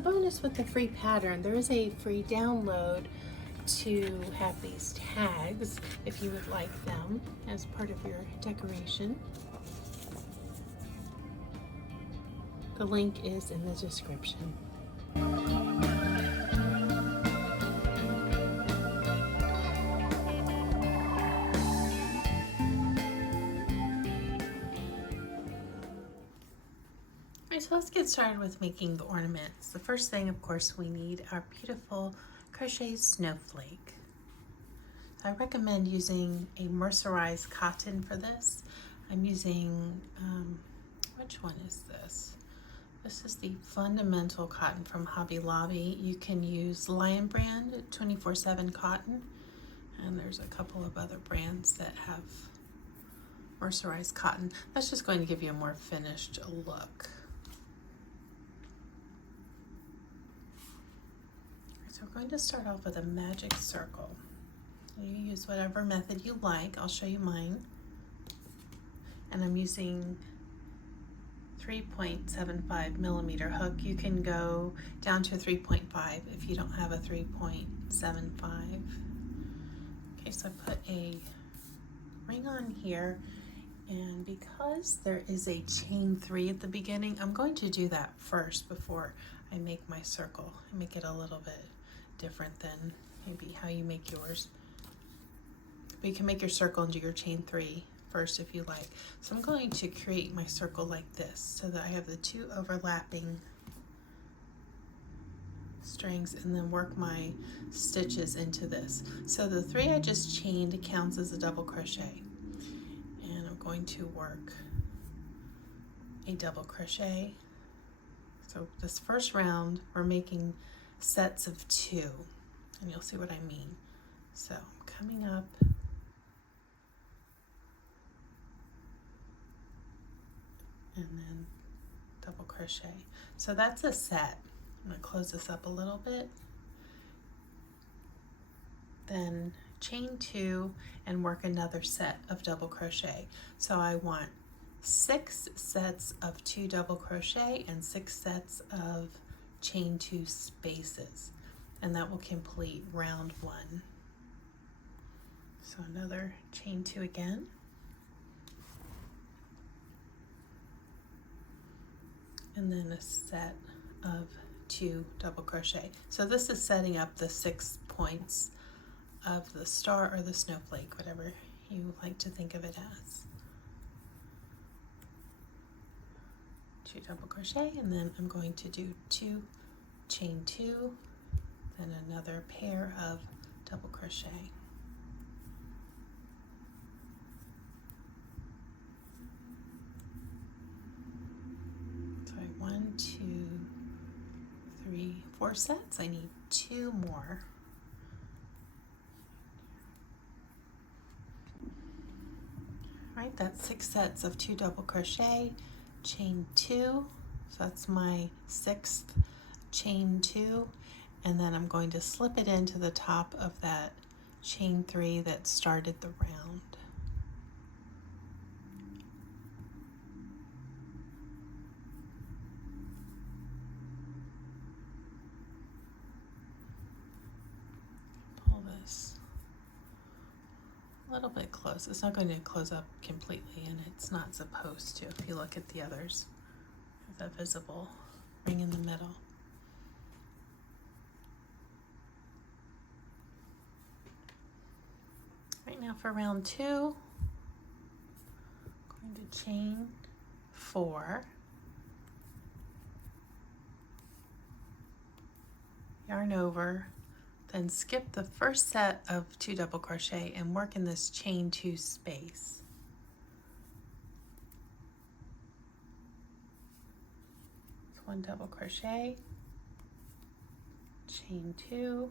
a bonus with the free pattern, there is a free download to have these tags if you would like them as part of your decoration. The link is in the description. Alright, so let's get started with making the ornaments. The first thing, of course, we need our beautiful crochet snowflake. I recommend using a mercerized cotton for this. I'm using, which one is this? This is the Fundamental cotton from Hobby Lobby. You can use Lion Brand 24/7 cotton, and there's a couple of other brands that have mercerized cotton. That's just going to give you a more finished look. So we're going to start off with a magic circle. You use whatever method you like. I'll show you mine. And I'm using 3.75 millimeter hook. You can go down to 3.5 if you don't have a 3.75. Okay, so I put a ring on here, and because there is a chain 3 at the beginning, I'm going to do that first before I make my circle. I make it a little bit different than maybe how you make yours. But you can make your circle and do your chain 3 first if you like. So I'm going to create my circle like this so that I have the 2 overlapping strings and then work my stitches into this. So the 3 I just chained counts as a double crochet, and I'm going to work a double crochet. So this first round we're making sets of 2, and you'll see what I mean. So I'm coming up and then double crochet. So that's a set. I'm going to close this up a little bit. Then chain 2 and work another set of double crochet. So I want 6 sets of 2 double crochet and 6 sets of chain 2 spaces, and that will complete round 1. So another chain 2 again. And then a set of 2 double crochet. So this is setting up the 6 points of the star or the snowflake, whatever you like to think of it as. 2 double crochet, and then I'm going to do 2 chain 2, then another pair of double crochet. So 1, 2, 3, 4 sets. I need 2 more. Right, that's 6 sets of 2 double crochet, chain 2, so that's my 6th chain 2, and then I'm going to slip it into the top of that chain 3 that started the round. Pull this a little bit close. It's not going to close up completely, and it's not supposed to if you look at the others. There's a visible ring in the middle. Right now for round 2, I'm going to chain 4, yarn over, then skip the first set of 2 double crochet and work in this chain 2 space. So 1 double crochet, chain 2,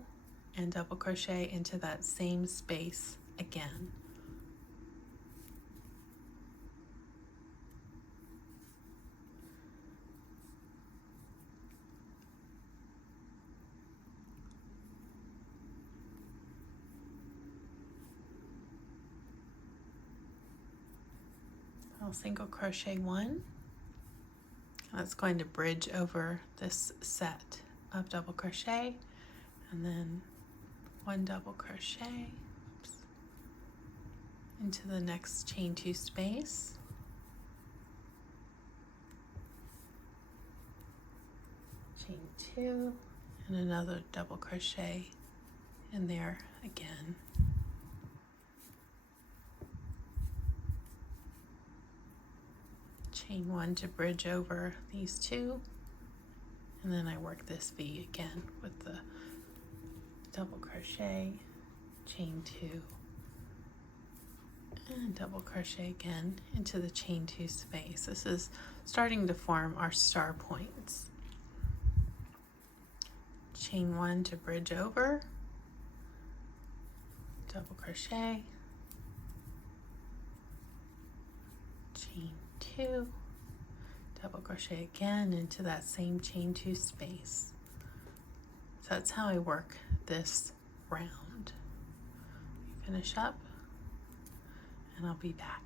and double crochet into that same space again. I'll single crochet 1. That's going to bridge over this set of double crochet, and then 1 double crochet, oops, into the next chain 2 space, chain 2, and another double crochet in there again. Chain 1 to bridge over these 2, and then I work this V again with the double crochet, chain 2, and double crochet again into the chain 2 space. This is starting to form our star points. Chain 1 to bridge over, double crochet, chain 2, double crochet again into that same chain 2 space. So that's how I work this round. Finish up, and I'll be back.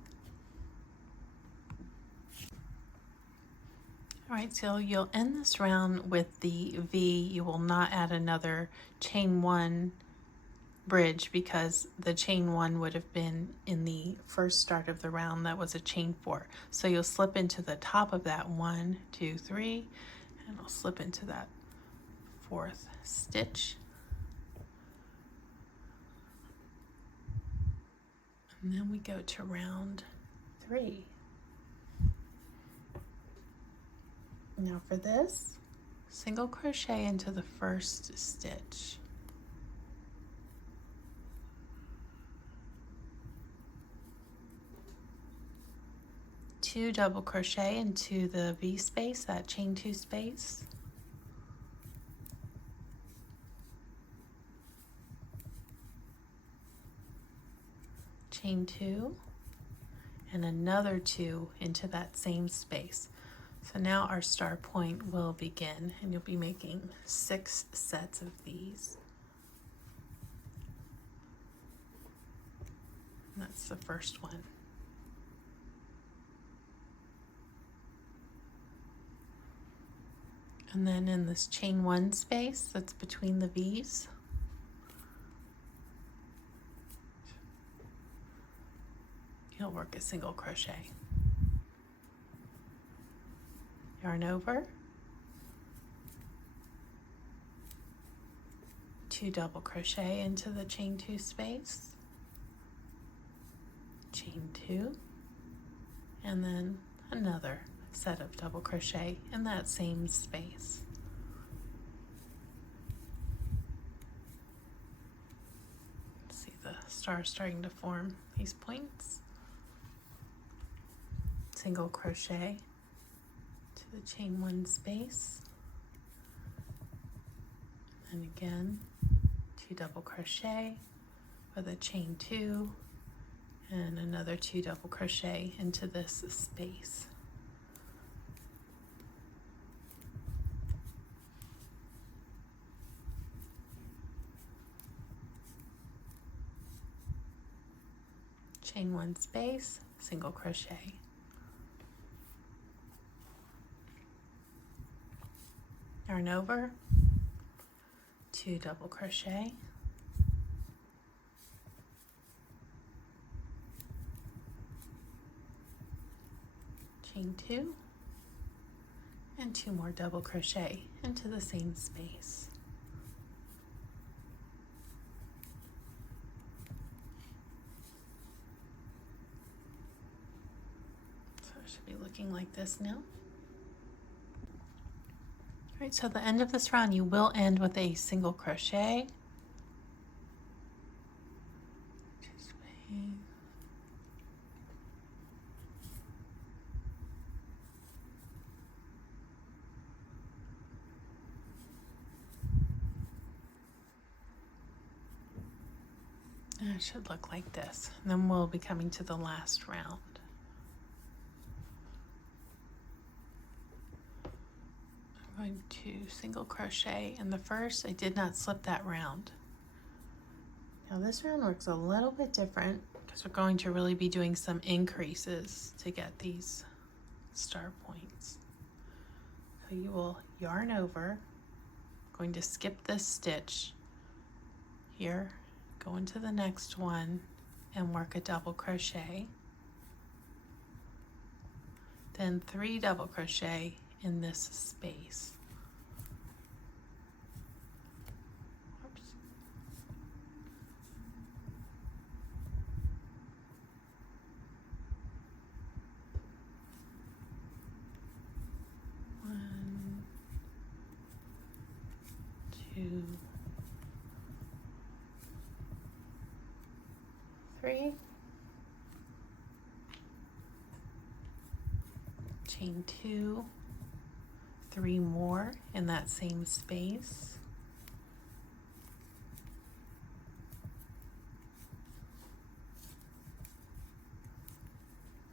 All right, so you'll end this round with the V. You will not add another chain 1 bridge because the chain 1 would have been in the first start of the round. That was a chain 4. So you'll slip into the top of that 1, 2, 3, and I'll slip into that 4th stitch. And then we go to round 3. Now for this, single crochet into the first stitch. Two double crochet into the V space, that chain 2 space. Chain 2, and another 2 into that same space. So now our star point will begin, and you'll be making 6 sets of these. And that's the first one. And then in this chain 1 space that's between the V's, you'll work a single crochet. Yarn over, 2 double crochet into the chain 2 space, chain 2, and then another set of double crochet in that same space. See the star starting to form these points. Single crochet to the chain 1 space, and again 2 double crochet with a chain 2 and another 2 double crochet into this space. Chain 1 space, single crochet. Yarn over, 2 double crochet, chain 2, and 2 more double crochet into the same space. So it should be looking like this now. All right, so at the end of this round, you will end with a single crochet. And it should look like this. And then we'll be coming to the last round. I'm going to single crochet in the first. I did not slip that round. Now this round works a little bit different because we're going to really be doing some increases to get these star points. So you will yarn over, going to skip this stitch here, go into the next one and work a double crochet, then 3 double crochet in this space. Oops. One, 2, 3, chain 2, 3 more in that same space,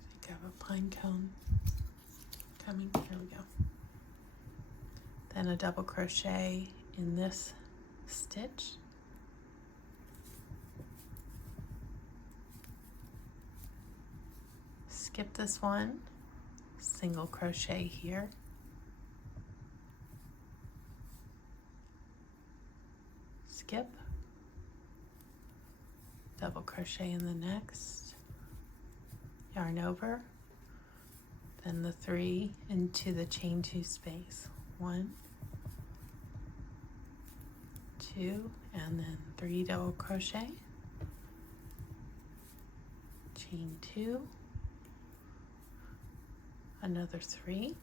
I think I have a pine cone coming. Here we go. Then a double crochet in this stitch, skip this one, single crochet here, skip, double crochet in the next, yarn over, then the 3 into the chain 2 space, 1, 2, and then 3 double crochet, chain 2, another 3,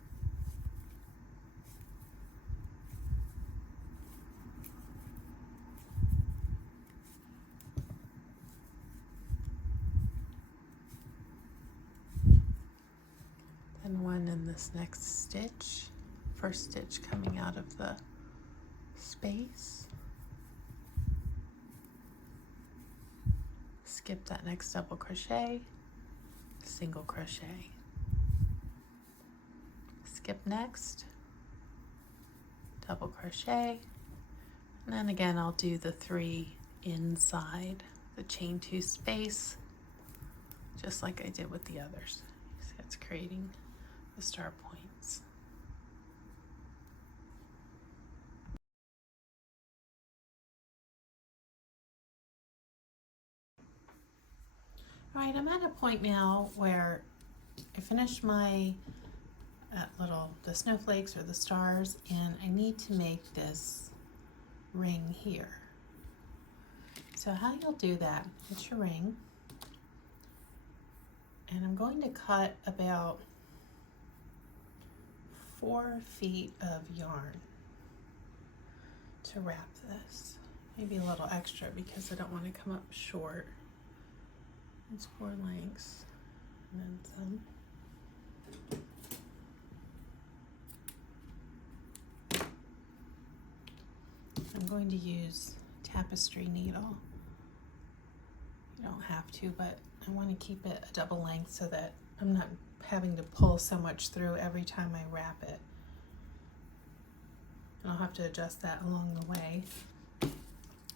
then 1 in this next stitch, first stitch coming out of the space, skip that next double crochet, single crochet, skip next, double crochet, and then again I'll do the 3 inside the chain 2 space, just like I did with the others. See, it's creating the star points. All right, I'm at a point now where I finished my the snowflakes or the stars, and I need to make this ring here. So how you'll do that, get your ring, and I'm going to cut about 4 feet of yarn to wrap this. Maybe a little extra because I don't want to come up short. It's 4 lengths and then some. I'm going to use tapestry needle. You don't have to, but I want to keep it a double length so that I'm not having to pull so much through every time I wrap it. And I'll have to adjust that along the way.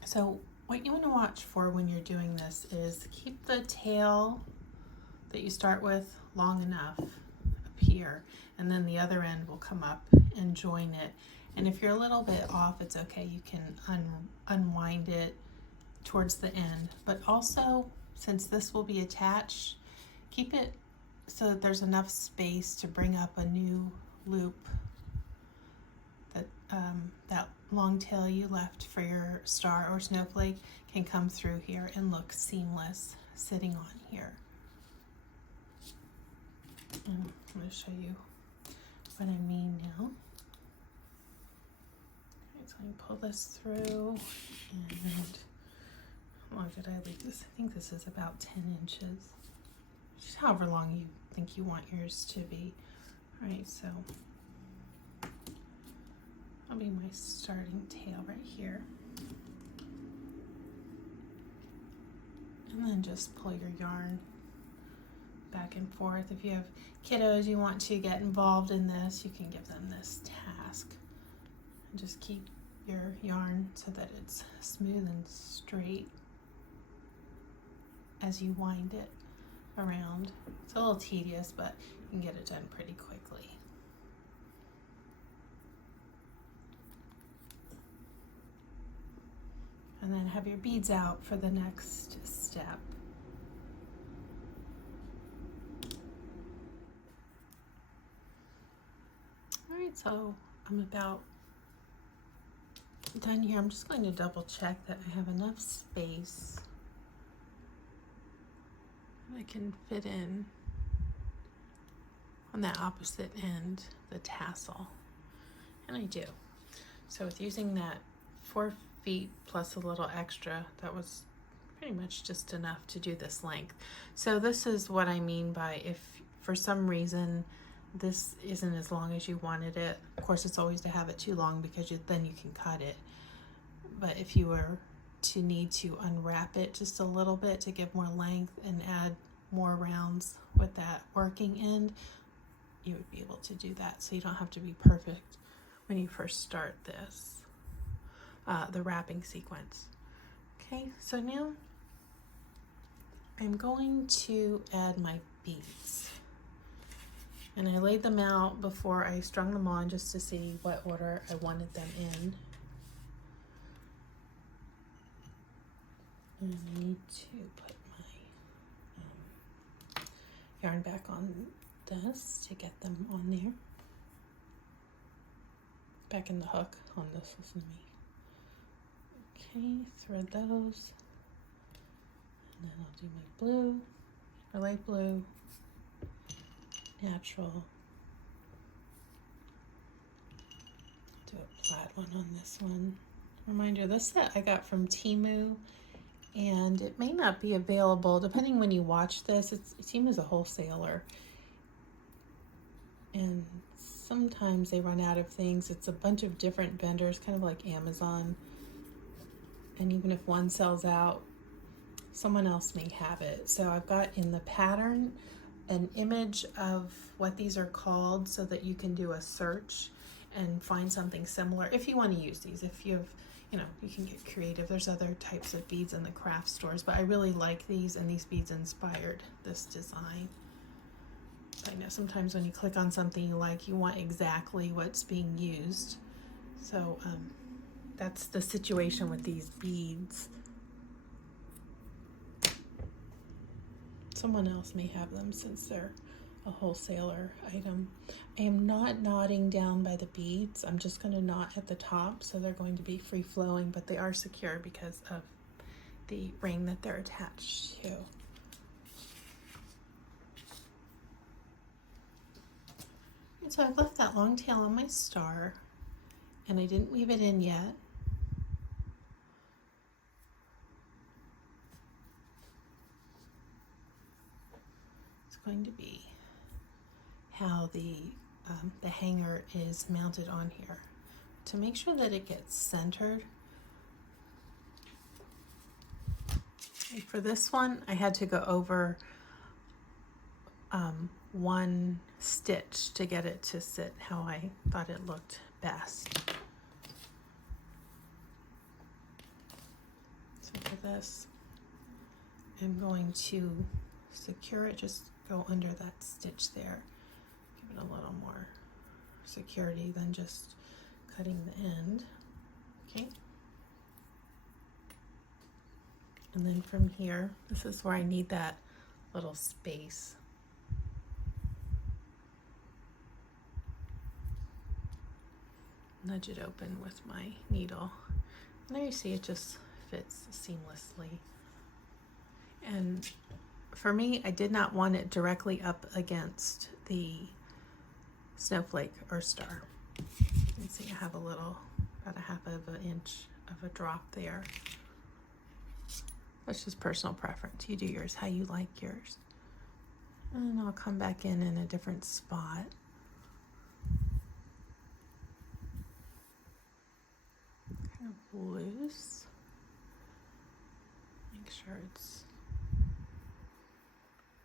So what you want to watch for when you're doing this is keep the tail that you start with long enough up here, and then the other end will come up and join it. And if you're a little bit off, it's okay. You can unwind it towards the end. But also, since this will be attached, keep it so that there's enough space to bring up a new loop. That long tail you left for your star or snowflake can come through here and look seamless sitting on here. And I'm going to show you what I mean now. So I can pull this through, and how long did I leave this? I think this is about 10 inches. Just however long you think you want yours to be. All right, so that'll be my starting tail right here. And then just pull your yarn back and forth. If you have kiddos you want to get involved in this, you can give them this task. And just keep your yarn so that it's smooth and straight as you wind it around. It's a little tedious, but you can get it done pretty quickly. and then have your beads out for the next step. All right, so I'm about done here. I'm just going to double check that I have enough space that I can fit in on that opposite end, the tassel, and I do. So with using that 4 feet plus a little extra, that was pretty much just enough to do this length. So this is what I mean by if for some reason this isn't as long as you wanted it. Of course, it's always to have it too long because then you can cut it. But if you were to need to unwrap it just a little bit to give more length and add more rounds with that working end, you would be able to do that. So you don't have to be perfect when you first start this, the wrapping sequence. Okay, so now I'm going to add my beads. And I laid them out before I strung them on just to see what order I wanted them in. And I need to put my yarn back on this to get them on there. Back in the hook on this, listen to me. Okay, thread those. And then I'll do my blue, or light blue, natural. Do a plaid one on this one. Reminder, this set I got from Temu, and it may not be available depending when you watch this. Temu's a wholesaler, and sometimes they run out of things. It's a bunch of different vendors, kind of like Amazon, and even if one sells out, someone else may have it. So I've got in the pattern an image of what these are called so that you can do a search and find something similar if you want to use these. If you have, you can get creative. There's other types of beads in the craft stores, but I really like these, and these beads inspired this design. I know sometimes when you click on something you like, you want exactly what's being used. So that's the situation with these beads. Someone else may have them since they're a wholesaler item. I am not knotting down by the beads. I'm just going to knot at the top, so they're going to be free flowing, but they are secure because of the ring that they're attached to. And so I've left that long tail on my star, and I didn't weave it in yet. Going to be how the hanger is mounted on here. To make sure that it gets centered, and for this one I had to go over one stitch to get it to sit how I thought it looked best. So for this, I'm going to secure it, just go under that stitch there, give it a little more security than just cutting the end. Okay, and then from here, this is where I need that little space. Nudge it open with my needle, and there you see it just fits seamlessly. And for me, I did not want it directly up against the snowflake or star. You can see I have about a half of an inch of a drop there. That's just personal preference. You do yours how you like yours. And I'll come back in a different spot. Kind of loose. Make sure it's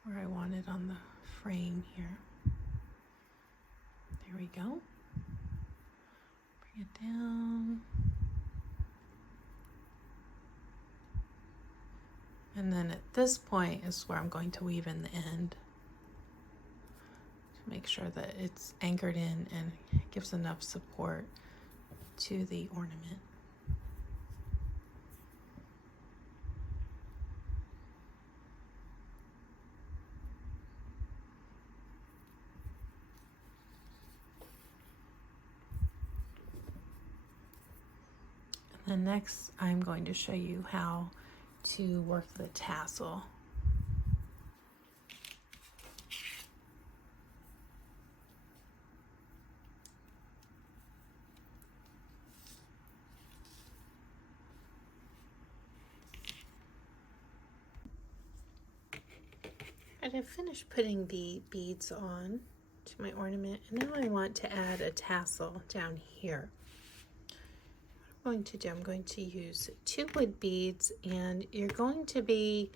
where I want it on the frame here. There we go. Bring it down. And then at this point is where I'm going to weave in the end to make sure that it's anchored in and gives enough support to the ornament. And next I'm going to show you how to work the tassel. And I've finished putting the beads on to my ornament, and now I want to add a tassel down here. What I'm going to do, I'm going to use 2 wood beads, and you're going to be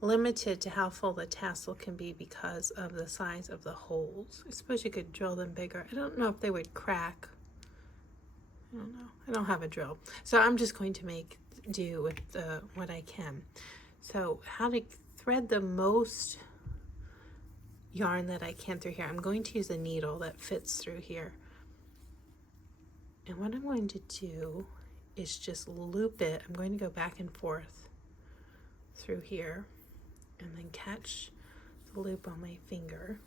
limited to how full the tassel can be because of the size of the holes. I suppose you could drill them bigger. I don't know if they would crack. I don't know. I don't have a drill. So I'm just going to make do with what I can. So how to thread the most yarn that I can through here. I'm going to use a needle that fits through here. And what I'm going to do is just loop it. I'm going to go back and forth through here and then catch the loop on my finger.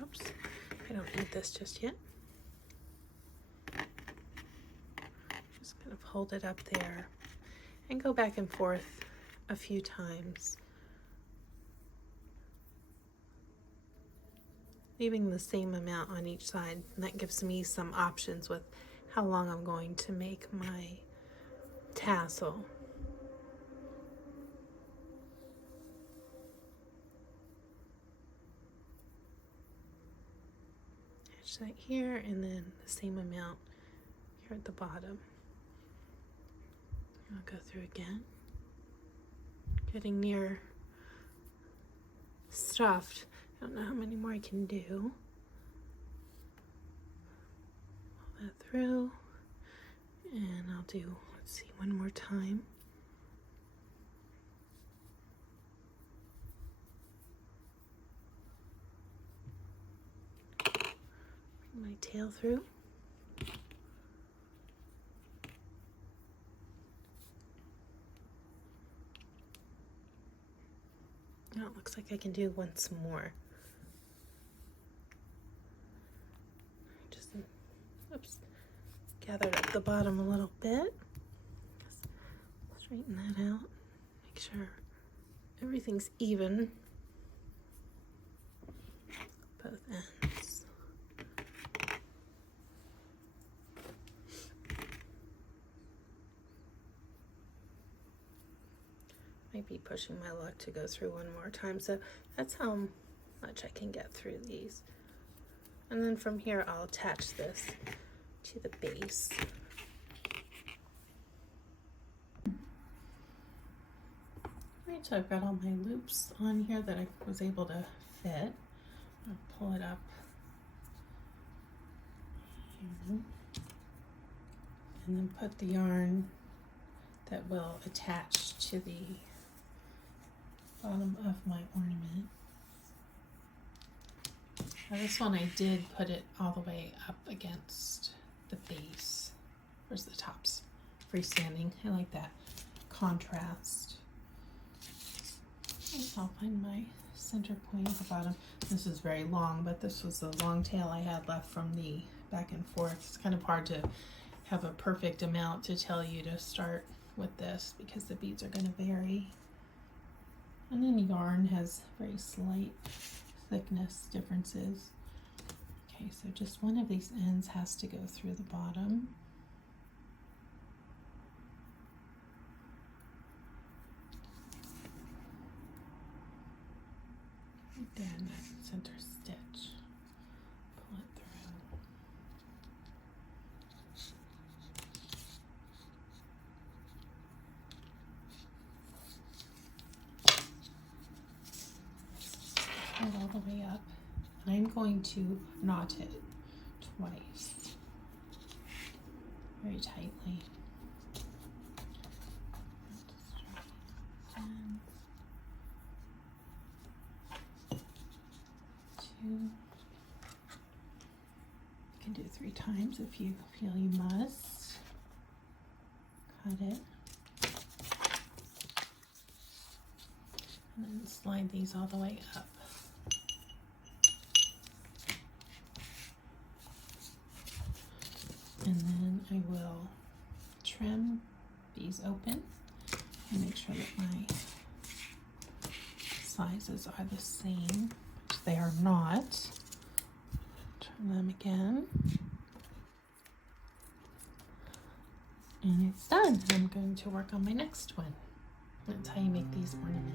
Oops, I don't need this just yet. Just kind of hold it up there and go back and forth a few times, leaving the same amount on each side, and that gives me some options with how long I'm going to make my tassel. Catch that here, and then the same amount here at the bottom. I'll go through again, getting near stuffed. I don't know how many more I can do. Pull that through, and I'll do, let's see, one more time. Bring my tail through. Now it looks like I can do once more. Just, oops, gathered up the bottom a little bit. Straighten that out. Make sure everything's even. Both ends. Might be pushing my luck to go through one more time, so that's how much I can get through these. And then from here I'll attach this to the base. Right, so I've got all my loops on here that I was able to fit. I'll pull it up here, and then put the yarn that will attach to the bottom of my ornament. Now this one I did put it all the way up against the base. Where's the tops? Freestanding. I like that contrast. I'll find my center point at the bottom. This is very long, but this was the long tail I had left from the back and forth. It's kind of hard to have a perfect amount to tell you to start with this because the beads are going to vary. And then yarn has very slight thickness differences. Okay, so just one of these ends has to go through the bottom. Right there in that center stitch. Pull it through. Pull it all the way up, and I'm going to knot it twice, very tightly. And 2. You can do 3 times if you feel you must. Cut it. And then slide these all the way up. And then I will trim these open and make sure that my sizes are the same, which they are not. Turn them again. And it's done. I'm going to work on my next one. That's how you make these ornaments.